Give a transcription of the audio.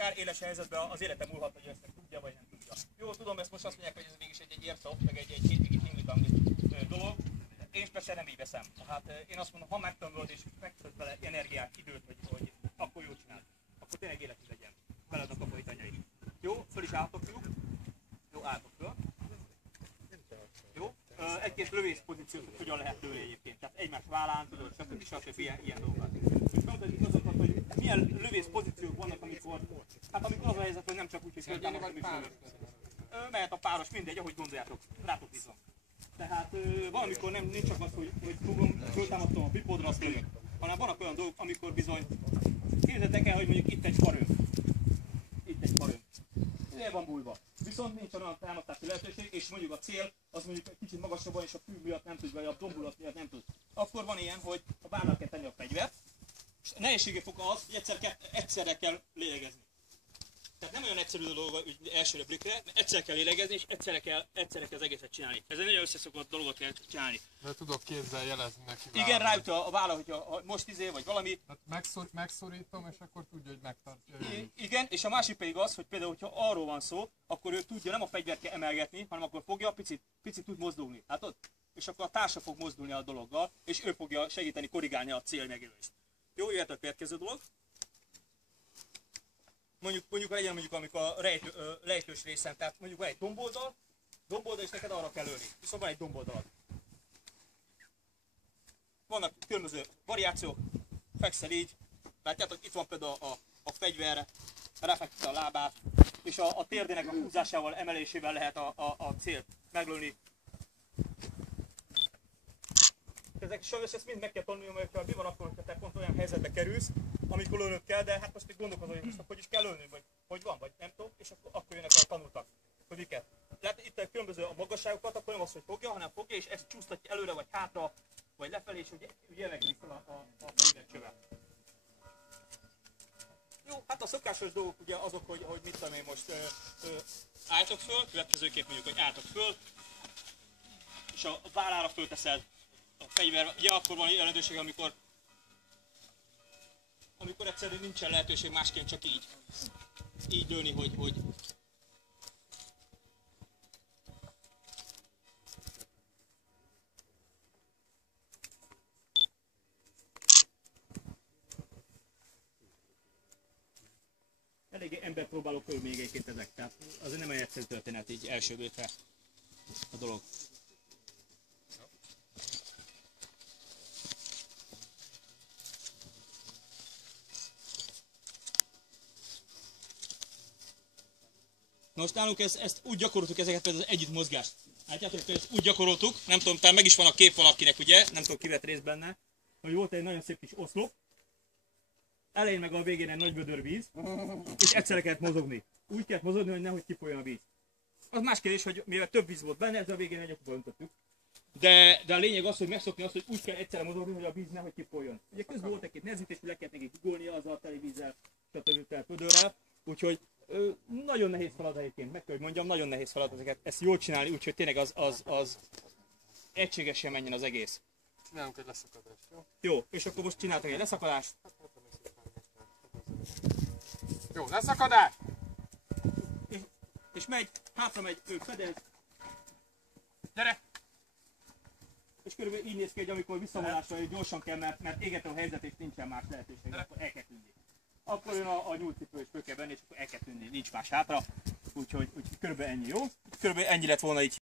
akár éles helyzetben az élete múlhat, hogy ezt tudja vagy nem tudja. Jó, tudom, ezt most azt mondják, hogy ez mégis egy airsoft, meg egy hingli dolog. Én persze nem így veszem. Hát én azt mondom, ha megtanulod és megtöltsz vele energiát, időt, hogy akkor jól csinálod. Akkor tényleg életű legyen. Veled a kapuitanya is. Jó, föl is álltok fiúk. Jó, álltok föl. Jó, egy-két lövész pozíciót hogyan lehet lőni egyébként. Tehát egymás vállán, tudod, stb. Ilyen dolgokat. És megmutatik azokat, hogy milyen lövész pozíciók vannak, amikor az a helyzet, hogy nem csak úgy, hogy föltámadnak, mehet a páros, mindegy, ahogy gondoljátok, rátok bízom. Tehát valamikor nem csak az, hogy föltámadtam a bipodra, azt lövök, hanem vannak olyan dolgok, amikor bizony képzeljétek el, hogy mondjuk itt egy faröm. Itt egy faröm. El van bújva. Viszont nincs olyan támadási lehetőség, és mondjuk a cél az mondjuk egy kicsit magasabban, és a fű miatt nem tud, vagy a dombulat miatt nem tud. Akkor van ilyen, hogy a vállal kell tenni a fegyvert, és a nehézsége foka az, hogy egyszerre kell lélegezni. Tehát nem olyan egyszerű dolog, hogy elsőre blikre, egyszer kell lélegezni, és egyszerre kell az egészet csinálni. Ez egy nagyon összeszokott dolgot kell csinálni. De tudok kézzel jelezni neki. Igen, ráüt a válla, hogyha most vagy valami. Tehát megszorítom, és akkor tudja, hogy megtartja. Igen, és a másik pedig az, hogy például, hogyha arról van szó, akkor ő tudja, nem a fegyvert kell emelgetni, hanem akkor fogja, picit tud mozdulni. Látod? És akkor a társa fog mozdulni a dologgal, és ő fogja segíteni, korrigálni a cél megjelölést. Jó, jöhet a következő dolog. Mondjuk legyen amikor a rejtős részen, tehát mondjuk van egy domboldal és neked arra kell lőni. Viszont van egy domboldalad. Vannak különböző variációk, fekszel így, látjátok, itt van például a fegyver, ráfeküdt a lábát, és a térdének a húzásával, emelésével lehet a célt meglőni. Ezek sajnos ezt mind meg kell tanulni, mert ha mi van akkor, hogy te pont olyan helyzetbe kerülsz, amikor lőnöd kell, de hát most még gondolkozom, hogy most hogy is kell lőni, vagy hogy van, vagy nem tudom, és akkor jönnek a tanultak, hogy miket. Tehát itt különböző a magasságokat, akkor nem az, hogy fogja, hanem fogja, és ezt csúsztatja előre, vagy hátra, vagy lefelé, és ugye emelkedik fel a fegyvercsöve. Jó, hát a szokásos dolgok ugye azok, hogy mit tudom én most álltok föl, következőképp mondjuk, hogy álltok föl, és a vállára fölteszed a fegyver, ugye akkor van jelentőség, amikor egyszerűen nincsen lehetőség másként csak így lőni, hogy eléggé emberpróbáló körülményeiként ezek, tehát azért nem olyan egyszerű történet így első vétre a dolog. Most nálunk ezt úgy gyakoroltuk ezeket például az együtt mozgást. Látjátok, ezt úgy gyakoroltuk, nem tudom, talán meg is van a kép valakinek, ugye, nem tudom, kivett részt benne, hogy volt egy nagyon szép kis oszlop, elején meg a végén egy nagy vödör víz, és egyszerre kellett mozogni. Úgy kellett mozogni, hogy nehogy kifolyjon a víz. Az más kérdés, hogy mivel több víz volt benne, ezzel a végén egy okuba öntöttük. De a lényeg az, hogy megszokni azt, hogy úgy kell egyszerre mozogni, hogy a víz nehogy kifolyjon. Ugye közben volt egy nehezítés, hogy le kellett neki dugolnia azzal a teli vízzel, stb. Vödörrel, úgyhogy nagyon nehéz feladat egyébként, meg kell, hogy mondjam, nagyon nehéz feladat ezt jól csinálni, úgyhogy tényleg az egységesen menjen az egész. Csinálunk egy leszakadást, jó? Jó, és akkor most csináltak egy leszakadást. Jó, leszakadás! És megy, hátra megy, ő fedez. Gyere! És körülbelül így néz ki, hogy amikor visszavonásra gyorsan kell, mert égető a helyzet és nincsen más lehetőség, akkor el kell tűnni. Akkor jön a nyúlcipő és föl kell venni, és akkor el kell tűnni, nincs más hátra. Úgyhogy körülbelül ennyi, jó? Körülbelül ennyi lett volna így.